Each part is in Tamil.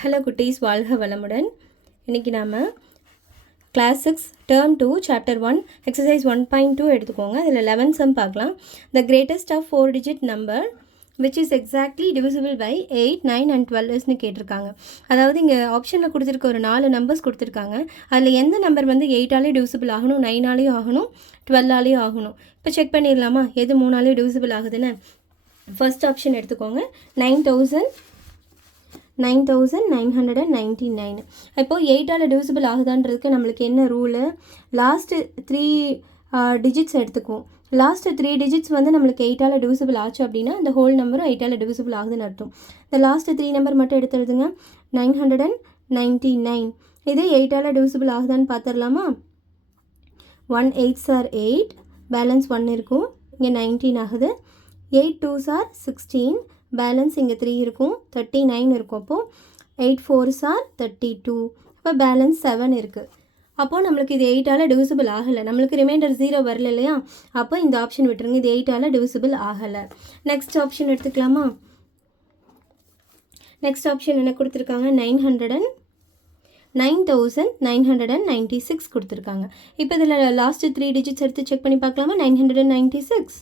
ஹலோ குட்டீஸ், வாழ்க வளமுடன். இன்றைக்கி நாம் கிளாஸ் 6 டேர்ம் 2 சாப்டர் 1 எக்ஸசைஸ் 1.2 எடுத்துக்கோங்க. அதில் 11 சம் பார்க்கலாம். The greatest of 4 digit number which is exactly divisible by 8, 9 and 12ன்னு கேட்டிருக்காங்க. அதாவது இங்கே ஆப்ஷனில் கொடுத்துருக்க ஒரு 4 நம்பர்ஸ் கொடுத்துருக்காங்க. அதில் எந்த நம்பர் வந்து 8ஆலேயும் டிவிசிபிள் ஆகணும், 9ஆலேயும் ஆகணும், 12ஆலேயும் ஆகணும். இப்போ செக் பண்ணிடலாமா எது 3ஆலேயும் டிவிசிபிள் ஆகுதுன்னு. ஃபர்ஸ்ட் ஆப்ஷன் எடுத்துக்கோங்க. 9,999. இப்போது 8ஆல் டிவிசிபிள் ஆகுதான்றதுக்கு நம்மளுக்கு என்ன ரூலு, லாஸ்ட்டு 3 டிஜிட்ஸ் எடுத்துக்குவோம். லாஸ்ட்டு 3 டிஜிட்ஸ் வந்து நம்மளுக்கு 8ஆல் டிவிசிபிள் ஆச்சு அப்படின்னா அந்த ஹோல் நம்பரும் 8ஆல் டிவிசிபிள் ஆகுதுன்னு அர்த்தம். இந்த லாஸ்ட்டு 3 நம்பர் மட்டும் எடுத்துருதுங்க. 999 இதே 8ஆல் டிவிசிபிள் ஆகுதான்னு பார்த்துடலாமா. 1 8s are 8, பேலன்ஸ் 1 இருக்கும், இங்கே 19 ஆகுது. 8 2s are 16, பேலன்ஸ் இங்கே 3 இருக்கும், 39 இருக்கும். அப்போது 8 4s are 32, இப்போ பேலன்ஸ் 7 இருக்குது. அப்போது நம்மளுக்கு இது 8ஆல் டிவிசிபிள் ஆகலை, நம்மளுக்கு ரிமைண்டர் 0 வரல இல்லையா. அப்போ இந்த ஆப்ஷன் விட்டுருங்க, இது 8ஆல் டிவிசிபிள் ஆகலை. நெக்ஸ்ட் ஆப்ஷன் எடுத்துக்கலாமா. நெக்ஸ்ட் ஆப்ஷன் என்ன கொடுத்துருக்காங்க, 9,996 கொடுத்துருக்காங்க. இப்போ இதில் லாஸ்ட்டு 3 டிஜிட்ஸ் எடுத்து செக் பண்ணி பார்க்கலாமா. 996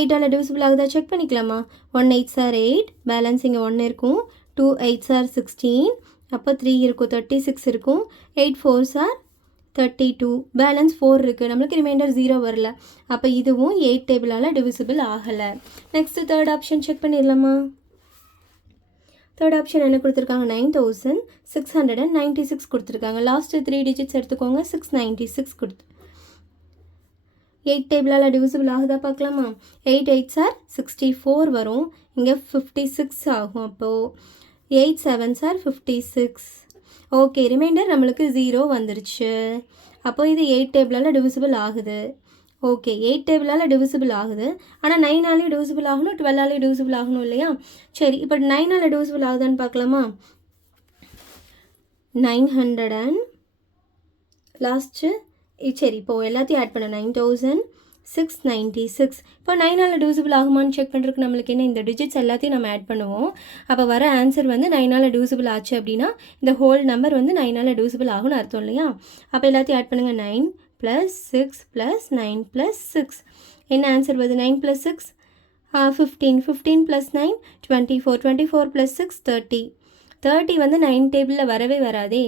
8ஆல் டிவிசிபிள் ஆகுதா செக் பண்ணிக்கலாமா. 1 8s are 8, பேலன்ஸ் இங்கே 1 இருக்கும். 2 8s are 16, அப்போ 3 இருக்கும், 36 இருக்கும். 8 4s are 32, பேலன்ஸ் 4 இருக்குது, நம்மளுக்கு ரிமைண்டர் 0 வரல. அப்போ இதுவும் 8 டேபிளால் டிவிசிபிள் ஆகலை. நெக்ஸ்ட்டு தேர்ட் ஆப்ஷன் செக் பண்ணிடலாமா. தேர்ட் ஆப்ஷன் என்ன கொடுத்துருக்காங்க, 9,696 கொடுத்துருக்காங்க. லாஸ்ட்டு 3 டிஜிட்ஸ் எடுத்துக்கோங்க. 696 கொடுத்து 8 டேபிளால் டிவிசிபிள் ஆகுதா பார்க்கலாமா. 8 8s are 64 வரும், இங்கே 56 ஆகும். அப்போது 8 7s are 56. ஓகே, ரிமைண்டர் நம்மளுக்கு 0 வந்துருச்சு. அப்போது இது 8 டேபிளால் டிவிசிபிள் ஆகுது. ஓகே, 8 டேபிளால் டிவிசிபிள் ஆகுது. ஆனால் 9ஆலேயும் டிவிசிபிள் ஆகணும், 12ஆலேயும் டிவிசிபிள் ஆகணும் இல்லையா. சரி, இப்போ 9ஆல் டிவிசிபிள் ஆகுதான்னு பார்க்கலாமா. 900 லாஸ்ட்டு சரி, இப்போது எல்லாத்தையும் ஆட் பண்ண 9,696. இப்போ 9ஆல் டிவிசிபிள் ஆகுமான்னு செக் பண்ணுறதுக்கு நம்மளுக்கு என்ன, இந்த டிஜிட்ஸ் எல்லாத்தையும் நம்ம ஆட் பண்ணுவோம். அப்போ வர ஆன்சர் வந்து 9ஆல் டிவிசிபிள் ஆச்சு அப்படின்னா இந்த ஹோல் நம்பர் வந்து 9ஆல் டிவிசிபிள் ஆகும்னு அர்த்தம் இல்லையா. அப்போ எல்லாத்தையும் ஆட் பண்ணுங்கள். 9 + 6 + 9 + 6 என்ன ஆன்சர் வருது. 9 + 6 15, 15 + 9 24, 24 + 6 30. 30 வந்து 9 டேபிளில் வரவே வராதே.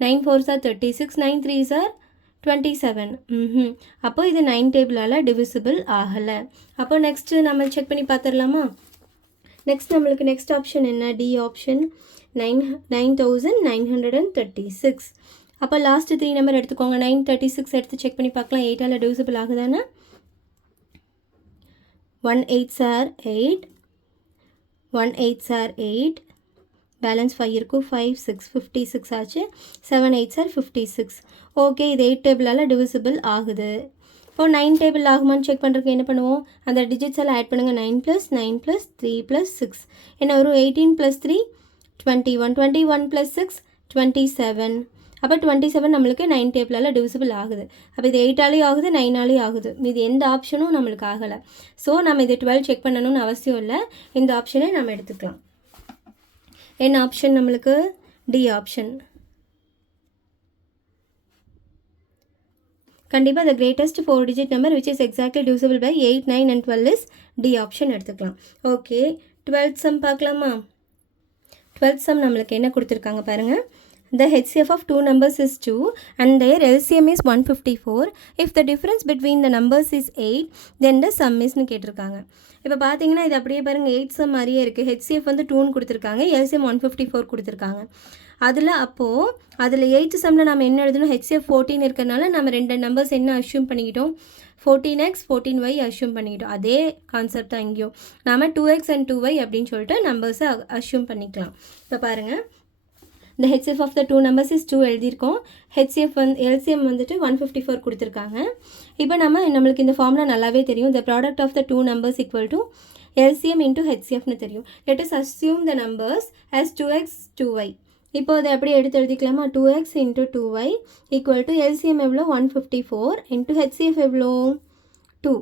9 4s are 36, 9 3s are 27. அப்போ இது 9 டேபிளால் டிவிசிபிள் ஆகலை. அப்போ நெக்ஸ்ட்டு நம்ம செக் பண்ணி பார்த்துடலாமா. நெக்ஸ்ட் நம்மளுக்கு நெக்ஸ்ட் ஆப்ஷன் என்ன, டி ஆப்ஷன். 9,936. அப்போ லாஸ்ட்டு 3 நம்பர் எடுத்துக்கோங்க. 936 எடுத்து செக் பண்ணி பார்க்கலாம் 8ஆல் டிவிசிபிள் ஆகுதானே. 1 8s are 8, 1 8s are 8, balance 5 இருக்கும். 5 6 56 ஆச்சு. 7 8s are 56. ஓகே, இது 8 டேபிளால் டிவிசிபிள் ஆகுது. இப்போது 9 டேபிள் ஆகுமான்னு செக் பண்ணுறதுக்கு என்ன பண்ணுவோம், அந்த டிஜிட்ஸ் எல்லாம் ஆட் பண்ணுங்கள். 9 + 9 + 3 + 6 என்ன வரும். 18 + 3 21, 21 + 6 27. அப்போ 27 நம்மளுக்கு 9 டேபிளால் டிவிசிபிள் ஆகுது. அப்போ இது 8ஆலேயும் ஆகுது, 9ஆலேயும் ஆகுது. இது எந்த ஆப்ஷனும் நம்மளுக்கு ஆகலை. ஸோ நம்ம இது 12 செக் பண்ணணும்னு அவசியம் இல்லை, இந்த ஆப்ஷனை நம்ம எடுத்துக்கலாம். என்ன ஆப்ஷன் நம்மளுக்கு, டி ஆப்ஷன். கண்டிப்பாக the greatest 4 digit number which is exactly divisible by 8, 9 and 12 is D option எடுத்துக்கலாம். ஓகே, 12th சம் பார்க்கலாமா. 12th சம் நம்மளுக்கு என்ன கொடுத்துருக்காங்க பாருங்கள். The HCF of two numbers is 2 and their LCM is 154. If the difference between the numbers is 8, then the sum isன்னு கேட்டிருக்காங்க. இப்போ பார்த்தீங்கன்னா இது அப்படியே பாருங்கள் 8 சம் மாதிரியே இருக்குது. HCF வந்து 2ன்னு கொடுத்துருக்காங்க, LCM 154 கொடுத்துருக்காங்க. அதில் 8th சம்மில் நம்ம என்ன எழுதணும், HCF 14 இருக்கிறதுனால நம்ம 2 நம்பர்ஸ் என்ன அஷ்யூம் பண்ணிக்கிட்டோம், 14x 14y அஷ்யூம் பண்ணிக்கிட்டோம். அதே கான்செப்ட் தான் இங்கேயும் நாம் 2x and 2y அப்படின்னு சொல்லிட்டு நம்பர்ஸை அஷ்யூம் பண்ணிக்கலாம். இப்போ பாருங்கள், இந்த HCF of the 2 numbers is 2 எழுதியிருக்கோம். HCF LCM வந்துட்டு 154 கொடுத்துருக்காங்க. இப்போ நம்மளுக்கு இந்த ஃபார்முலா நல்லாவே தெரியும். the product of the 2 numbers equal to LCM into HCFன்னு தெரியும். let us assume the numbers as 2x 2y. இப்போ அதை எப்படி எடுத்து எழுதிக்கலாமா. 2x into 2y equal to LCM எவ்வளோ 154 into HCF எவ்வளோ 2.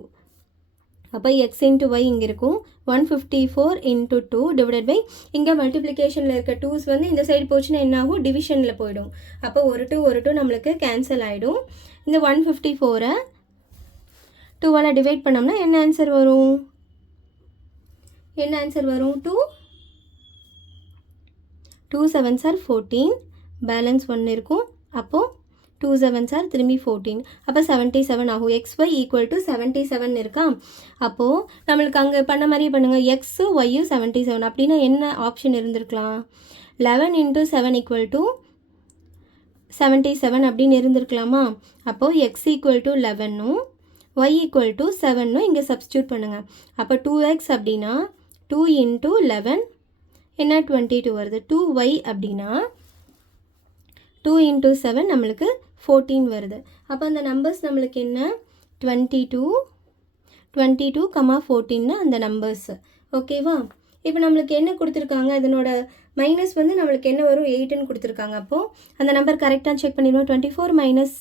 அப்போ எக்ஸ் இன்ட்டு ஒய் இங்கே இருக்கும் 154 இன்ட்டு 2 டிவைடட் பை இங்கே மல்டிப்ளிகேஷனில் இருக்க டூஸ் வந்து இந்த சைடு போச்சுன்னா என்ன ஆகும் டிவிஷனில் போயிடும். அப்போ ஒரு டூ நம்மளுக்கு கேன்சல் ஆகிடும். இந்த 154 2வால் டிவைட் பண்ணோம்னா என்ன ஆன்சர் வரும் 2 7s are 14 பேலன்ஸ் 1 இருக்கும். அப்போது 2 7s are திரும்பி 14 அப்போ 77 ஆகும். xy ஈக்குவல் டு 77 இருக்கா. அப்போது நம்மளுக்கு அங்கே பண்ண மாதிரியே பண்ணுங்கள் எக்ஸு ஒய்யும் 77 அப்படின்னா என்ன ஆப்ஷன் இருந்திருக்கலாம் 11 இன்ட்டு 7 ஈக்குவல் டு 77 அப்படின்னு இருந்திருக்கலாமா. அப்போது எக்ஸ் ஈக்குவல் டு 11னும் ஒய் ஈக்குவல் டு 7னும் இங்கே சப்ஸ்டியூட் பண்ணுங்கள். அப்போ 2x அப்படின்னா 2 இன்ட்டு 11 என்ன 22 வருது. 2y அப்படின்னா 2 இன்ட்டு 7 நம்மளுக்கு 14 வருது. அப்போ அந்த நம்பர்ஸ் நம்மளுக்கு என்ன 22 14 அந்த நம்பர்ஸ் ஓகேவா. இப்போ நம்மளுக்கு என்ன கொடுத்துருக்காங்க அதனோட மைனஸ் வந்து நம்மளுக்கு என்ன வரும் 8ன்னு கொடுத்துருக்காங்க. அப்போது அந்த நம்பர் கரெக்டாக செக் பண்ணிடுவோம். 24 மைனஸ்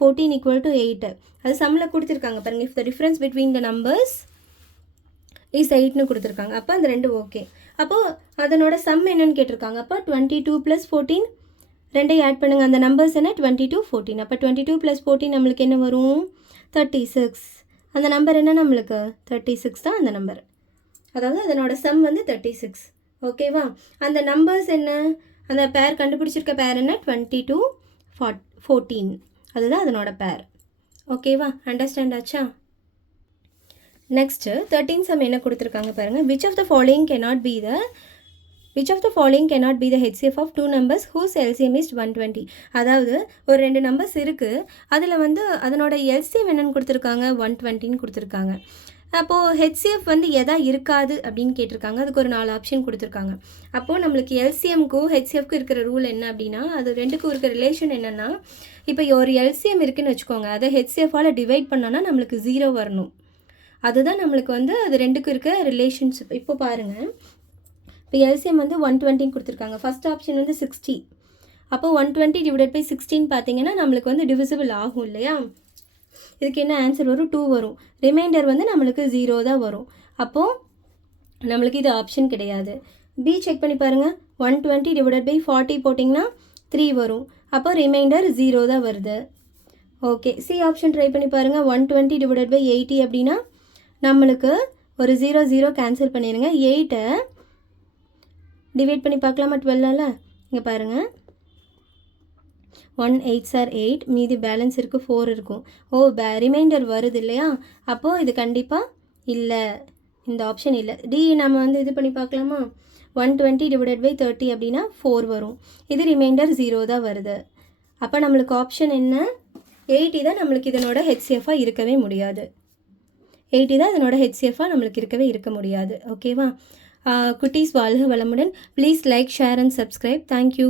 14 ஈக்குவல் டு 8 அது சம்மில் கொடுத்துருக்காங்க பாருங்கள். If the difference between the numbers is 8ன்னு கொடுத்துருக்காங்க. அப்போ அந்த ரெண்டு ஓகே. அப்போது அதனோட சம் என்னன்னு கேட்டிருக்காங்க. அப்போ 22 + 14 ரெண்டையும் ஆட் பண்ணுங்கள். அந்த நம்பர்ஸ் என்ன 22 14. அப்போ 22 + 14 நம்மளுக்கு என்ன வரும் 36. அந்த நம்பர் என்ன நம்மளுக்கு 36 தான் அந்த நம்பர். அதாவது அதனோட சம் வந்து 36 ஓகேவா. அந்த நம்பர்ஸ் என்ன அந்த பேர் கண்டுபிடிச்சிருக்க பேர் என்ன 22 14 அதுதான் அதனோட பேர் ஓகேவா. அண்டர்ஸ்டாண்ட் ஆச்சா. நெக்ஸ்ட்டு 13 சம் என்ன கொடுத்துருக்காங்க பாருங்கள். which of the following cannot be the HCF of two numbers whose LCM is 120. அதாவது ஒரு 2 நம்பர்ஸ் இருக்குது அதில் வந்து அதனோட LCM என்னன்னு கொடுத்துருக்காங்க 120ன்னு கொடுத்துருக்காங்க. அப்போது HCF வந்து எதா இருக்காது அப்படின்னு கேட்டிருக்காங்க. அதுக்கு ஒரு 4 ஆப்ஷன் கொடுத்துருக்காங்க. அப்போது நம்மளுக்கு LCMக்கும் HCFக்கும் இருக்கிற ரூல் என்ன அப்படின்னா அது ரெண்டுக்கும் இருக்கிற ரிலேஷன் என்னென்னா இப்போ ஒரு LCM இருக்குதுன்னு வச்சுக்கோங்க அதை HCFால் டிவைட் பண்ணோன்னா நம்மளுக்கு 0 வரணும். அதுதான் நம்மளுக்கு வந்து அது ரெண்டுக்கும் இருக்க ரிலேஷன்ஷிப். இப்போ பாருங்கள் இப்போ LCM வந்து 120 கொடுத்துருக்காங்க. ஃபஸ்ட் ஆப்ஷன் வந்து 60. அப்போ 120 டிவைடட் பை 16 பார்த்தீங்கன்னா நம்மளுக்கு வந்து டிவிசிபிள் ஆகும் இல்லையா. இதுக்கு என்ன ஆன்சர் வரும் 2 வரும். ரிமைண்டர் வந்து நம்மளுக்கு 0 தான் வரும். அப்போது நம்மளுக்கு இது ஆப்ஷன் கிடையாது. பி செக் பண்ணி பாருங்கள் 120 டிவைடட் பை 40 போட்டிங்கன்னா 3 வரும். அப்போ ரிமைண்டர் 0 தான் வருது. ஓகே சி ஆப்ஷன் ட்ரை பண்ணி பாருங்கள் 120 டிவைடட் பை 80 அப்படின்னா நம்மளுக்கு ஒரு 0 கேன்சல் பண்ணிடுங்க. 8 டிவைட் பண்ணி பார்க்கலாமா 12ஆல். இங்கே பாருங்கள் 1 8s are 8 மீதி பேலன்ஸ் இருக்குது 4 இருக்கும். ரிமைண்டர் வருது இல்லையா. அப்போது இது கண்டிப்பாக இல்லை இந்த ஆப்ஷன் இல்லை. டி நம்ம வந்து இது பண்ணி பார்க்கலாமா 120 டிவைடட் பை 30 அப்படின்னா 4 வரும். இது ரிமைண்டர் 0 தான் வருது. அப்போ நம்மளுக்கு ஆப்ஷன் என்ன 80 தான் நம்மளுக்கு இதனோட HCFாக இருக்கவே முடியாது. 80 தான் இதனோட HCFாக நம்மளுக்கு இருக்க முடியாது ஓகேவா. குட்டீஸ் வாழ்க வளமுடன். Please like share and subscribe. Thank you.